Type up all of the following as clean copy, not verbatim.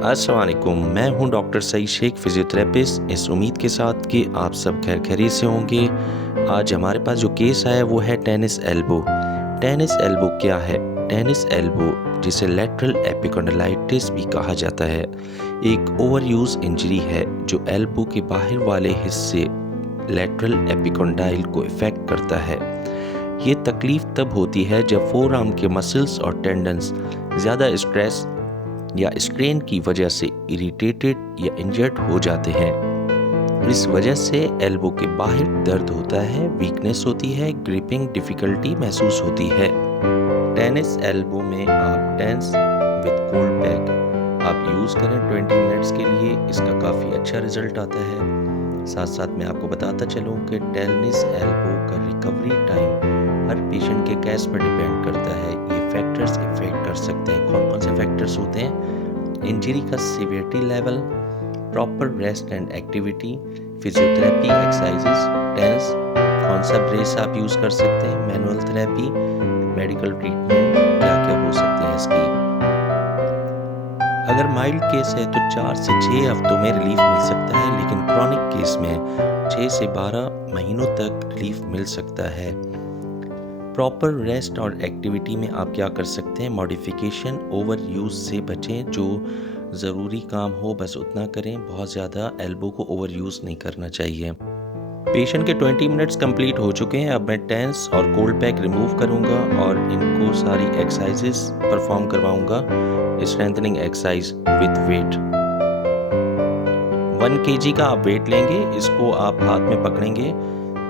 अस्सलाम वालेकुम, मैं हूं डॉक्टर सईद शेख, फिजियोथेरेपिस्ट, इस उम्मीद के साथ कि आप सब खैर खैरियत से होंगे। आज हमारे पास जो केस आया वो है टेनिस एल्बो। टेनिस एल्बो क्या है? टेनिस एल्बो, जिसे लैटरल एपिकॉन्डिलाइटिस भी कहा जाता है, एक ओवर यूज इंजरी है जो एल्बो के बाहर वाले हिस्से लैटरल एपिकॉन्डाइल को इफेक्ट करता है। ये तकलीफ तब होती है जब फोर आर्म के मसल्स और टेंडन्स ज़्यादा स्ट्रेस या स्ट्रेन की वजह से इरिटेटेड या इंजर्ड हो जाते हैं। इस वजह से एल्बो के बाहर दर्द होता है, वीकनेस होती है, ग्रिपिंग डिफिकल्टी महसूस होती है। टेनिस एल्बो में आप टेंस विद कोल्ड पैक आप यूज़ करें 20 मिनट्स के लिए, इसका काफ़ी अच्छा रिजल्ट आता है। साथ साथ मैं आपको बताता चलूँ कि टेनिस एल्बो का रिकवरी टाइम हर पेशेंट के केस पर डिपेंड करता है। ये फैक्टर्स इफेक्ट कर सकते हैं। कौन कौन से फैक्टर्स होते हैं? इंजरी का severity level, proper rest and activity, physiotherapy exercises, TENS, कौन सा ब्रेस आप यूज़ कर सकते हैं, मैनुअल थेरेपी, मेडिकल ट्रीटमेंट क्या क्या हो सकते हैं इसकी। अगर माइल्ड केस है तो 4 से 6 हफ्तों में रिलीफ मिल सकता है, लेकिन क्रॉनिक केस में 6 से 12 महीनों तक रिलीफ मिल सकता है। प्रॉपर रेस्ट और एक्टिविटी में आप क्या कर सकते हैं? मॉडिफिकेशन, ओवर यूज से बचें, जो ज़रूरी काम हो बस उतना करें, बहुत ज़्यादा एल्बो को ओवर यूज़ नहीं करना चाहिए। पेशेंट के 20 मिनट्स कंप्लीट हो चुके हैं। अब मैं टेंस और कोल्ड पैक रिमूव करूंगा और इनको सारी एक्सरसाइजेस परफॉर्म करवाऊंगा। Strengthening exercise with weight. 1 kg का आप वेट लेंगे, इसको आप हाथ में पकड़ेंगे।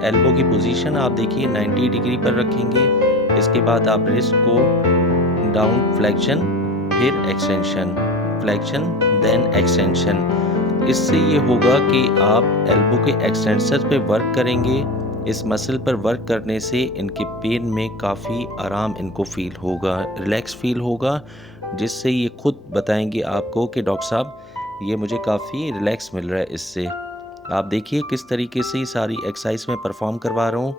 एल्बो की पोजीशन आप देखिए 90 डिग्री पर रखेंगे। इसके बाद आप रिस्ट को डाउन फ्लेक्शन, फिर एक्सटेंशन, फ्लेक्शन देन एक्सटेंशन। इससे ये होगा कि आप एल्बो के एक्सटेंसर पे वर्क करेंगे। इस मसल पर वर्क करने से इनके पेन में काफ़ी आराम इनको फील होगा, रिलैक्स फील होगा, जिससे ये खुद बताएंगे आपको कि डॉक्टर साहब ये मुझे काफ़ी रिलैक्स मिल रहा है इससे। आप देखिए किस तरीके से सारी एक्सरसाइज में परफॉर्म करवा रहा हूँ।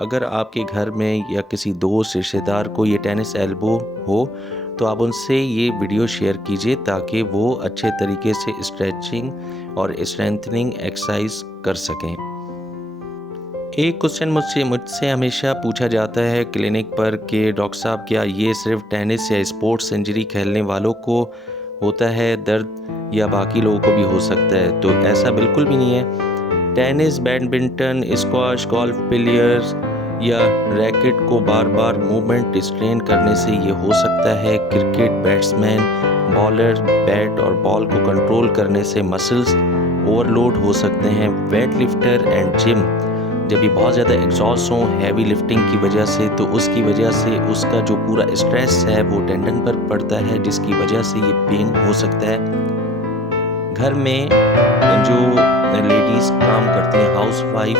अगर आपके घर में या किसी दोस्त रिश्तेदार को ये टेनिस एल्बो हो तो आप उनसे ये वीडियो शेयर कीजिए ताकि वो अच्छे तरीके से स्ट्रेचिंग और स्ट्रेंथनिंग एक्सरसाइज कर सकें। एक क्वेश्चन मुझसे हमेशा पूछा जाता है क्लिनिक पर कि डॉक्टर साहब क्या ये सिर्फ टेनिस या स्पोर्ट्स इंजरी खेलने वालों को होता है दर्द, या बाकी लोगों को भी हो सकता है? तो ऐसा बिल्कुल भी नहीं है। Tennis, badminton, squash, golf players या रैकेट को बार बार मूवमेंट स्ट्रेन करने से ये हो सकता है। क्रिकेट बैट्समैन, बॉलर बैट और बॉल को कंट्रोल करने से मसल्स ओवरलोड हो सकते हैं। वेट लिफ्टर एंड जिम जब ये बहुत ज़्यादा एग्जॉस्ट हो हैवी लिफ्टिंग की वजह से, तो उसकी वजह से उसका जो पूरा स्ट्रेस है वो टेंडन पर पड़ता है, जिसकी वजह से ये पेन हो सकता है। घर में जो लेडीज़ काम करती हैं, हाउस वाइफ,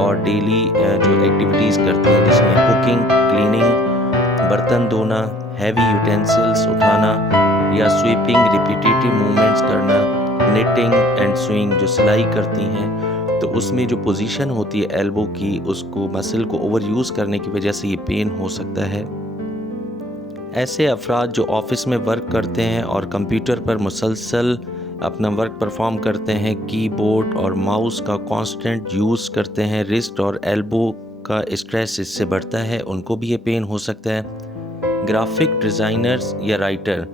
और डेली जो एक्टिविटीज़ करती हैं जिसमें कुकिंग, क्लीनिंग, बर्तन धोना, हैवी यूटेंसिल्स उठाना या स्वीपिंग, रिपीटेटिव मूवमेंट्स करना, निटिंग एंड स्विंग जो सिलाई करती हैं, तो उसमें जो पोजीशन होती है एल्बो की, उसको मसल को ओवर यूज़ करने की वजह से ये पेन हो सकता है। ऐसे अफराद जो ऑफिस में वर्क करते हैं और कंप्यूटर पर मुसलसल अपना वर्क परफॉर्म करते हैं, कीबोर्ड और माउस का कांस्टेंट यूज़ करते हैं, रिस्ट और एल्बो का स्ट्रेस इससे बढ़ता है, उनको भी ये पेन हो सकता है। ग्राफिक डिज़ाइनर्स या राइटर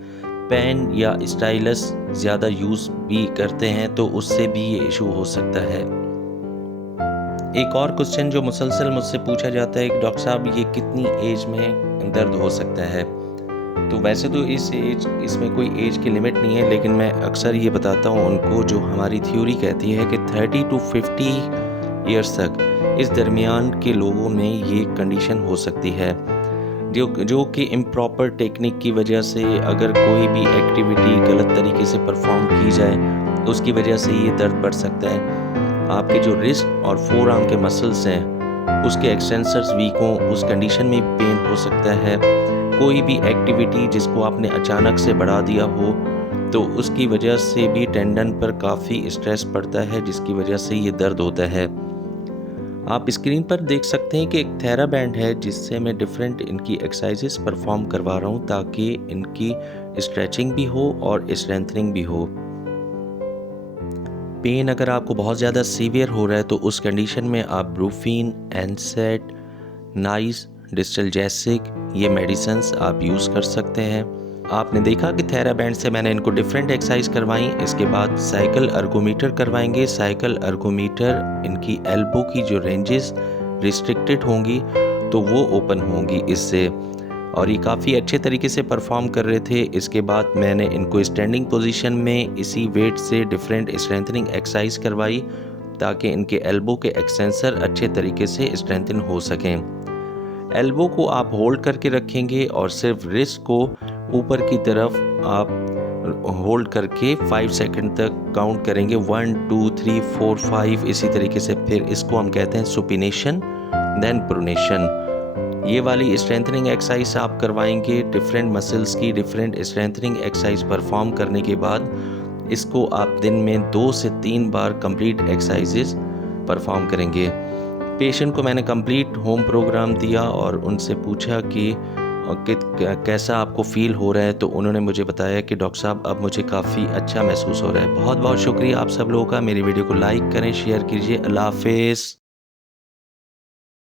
पेन या स्टाइलस ज़्यादा यूज़ भी करते हैं, तो उससे भी ये इशू हो सकता है। एक और क्वेश्चन जो मुसलसल मुझसे पूछा जाता है कि डॉक्टर साहब ये कितनी एज में दर्द हो सकता है? तो वैसे तो इसमें कोई एज की लिमिट नहीं है, लेकिन मैं अक्सर ये बताता हूँ उनको, जो हमारी थ्योरी कहती है कि 30 to 50 ईयर्स तक इस दरमियान के लोगों में ये कंडीशन हो सकती है, जो कि इम्प्रॉपर टेक्निक की वजह से, अगर कोई भी एक्टिविटी गलत तरीके से परफॉर्म की जाए तो उसकी वजह से ये दर्द बढ़ सकता है। आपके जो रिस्ट और फोर आर्म के मसल्स हैं उसके एक्सटेंसर्स वीक हों, उस कंडीशन में पेन हो सकता है। कोई भी एक्टिविटी जिसको आपने अचानक से बढ़ा दिया हो तो उसकी वजह से भी टेंडन पर काफ़ी स्ट्रेस पड़ता है, जिसकी वजह से ये दर्द होता है। आप स्क्रीन पर देख सकते हैं कि एक थेराबैंड है जिससे मैं डिफरेंट इनकी एक्सरसाइजेस परफॉर्म करवा रहा हूँ ताकि इनकी स्ट्रेचिंग भी हो और स्ट्रेंथनिंग भी हो। पेन अगर आपको बहुत ज़्यादा सीवियर हो रहा है तो उस कंडीशन में आप ब्रूफीन, एनसेड, नाइस, डिस्टलजेसिक ये मेडिसिन्स आप यूज़ कर सकते हैं। आपने देखा कि थेराबैंड से मैंने इनको डिफरेंट एक्सरसाइज करवाई। इसके बाद साइकिल अर्गोमीटर करवाएंगे। साइकिल अर्गोमीटर इनकी एल्बो की जो रेंजेस रिस्ट्रिक्टेड होंगी तो वो ओपन होंगी इससे, और ये काफ़ी अच्छे तरीके से परफॉर्म कर रहे थे। इसके बाद मैंने इनको स्टैंडिंग पोजीशन में इसी वेट से डिफरेंट स्ट्रेंथनिंग एक्सरसाइज करवाई ताकि इनके एल्बो के एक्सटेंसर अच्छे तरीके से स्ट्रेंथन हो सकें। एल्बो को आप होल्ड करके रखेंगे और सिर्फ रिस्ट को ऊपर की तरफ आप होल्ड करके 5 सेकंड तक काउंट करेंगे, 1 2 3 4 5 इसी तरीके से। फिर इसको हम कहते हैं सुपिनेशन, देन प्रोनेशन। ये वाली स्ट्रेंथनिंग एक्सरसाइज आप करवाएंगे। डिफरेंट मसल्स की डिफरेंट स्ट्रेंथनिंग एक्सरसाइज परफॉर्म करने के बाद इसको आप दिन में 2 से 3 बार कंप्लीट एक्सरसाइजेस परफॉर्म करेंगे। पेशेंट को मैंने कंप्लीट होम प्रोग्राम दिया और उनसे पूछा कि कैसा आपको फील हो रहा है, तो उन्होंने मुझे बताया कि डॉक्टर साहब अब मुझे काफ़ी अच्छा महसूस हो रहा है। बहुत बहुत शुक्रिया आप सब लोगों का। मेरी वीडियो को लाइक करें, शेयर कीजिए। अल्लाह हाफिज़।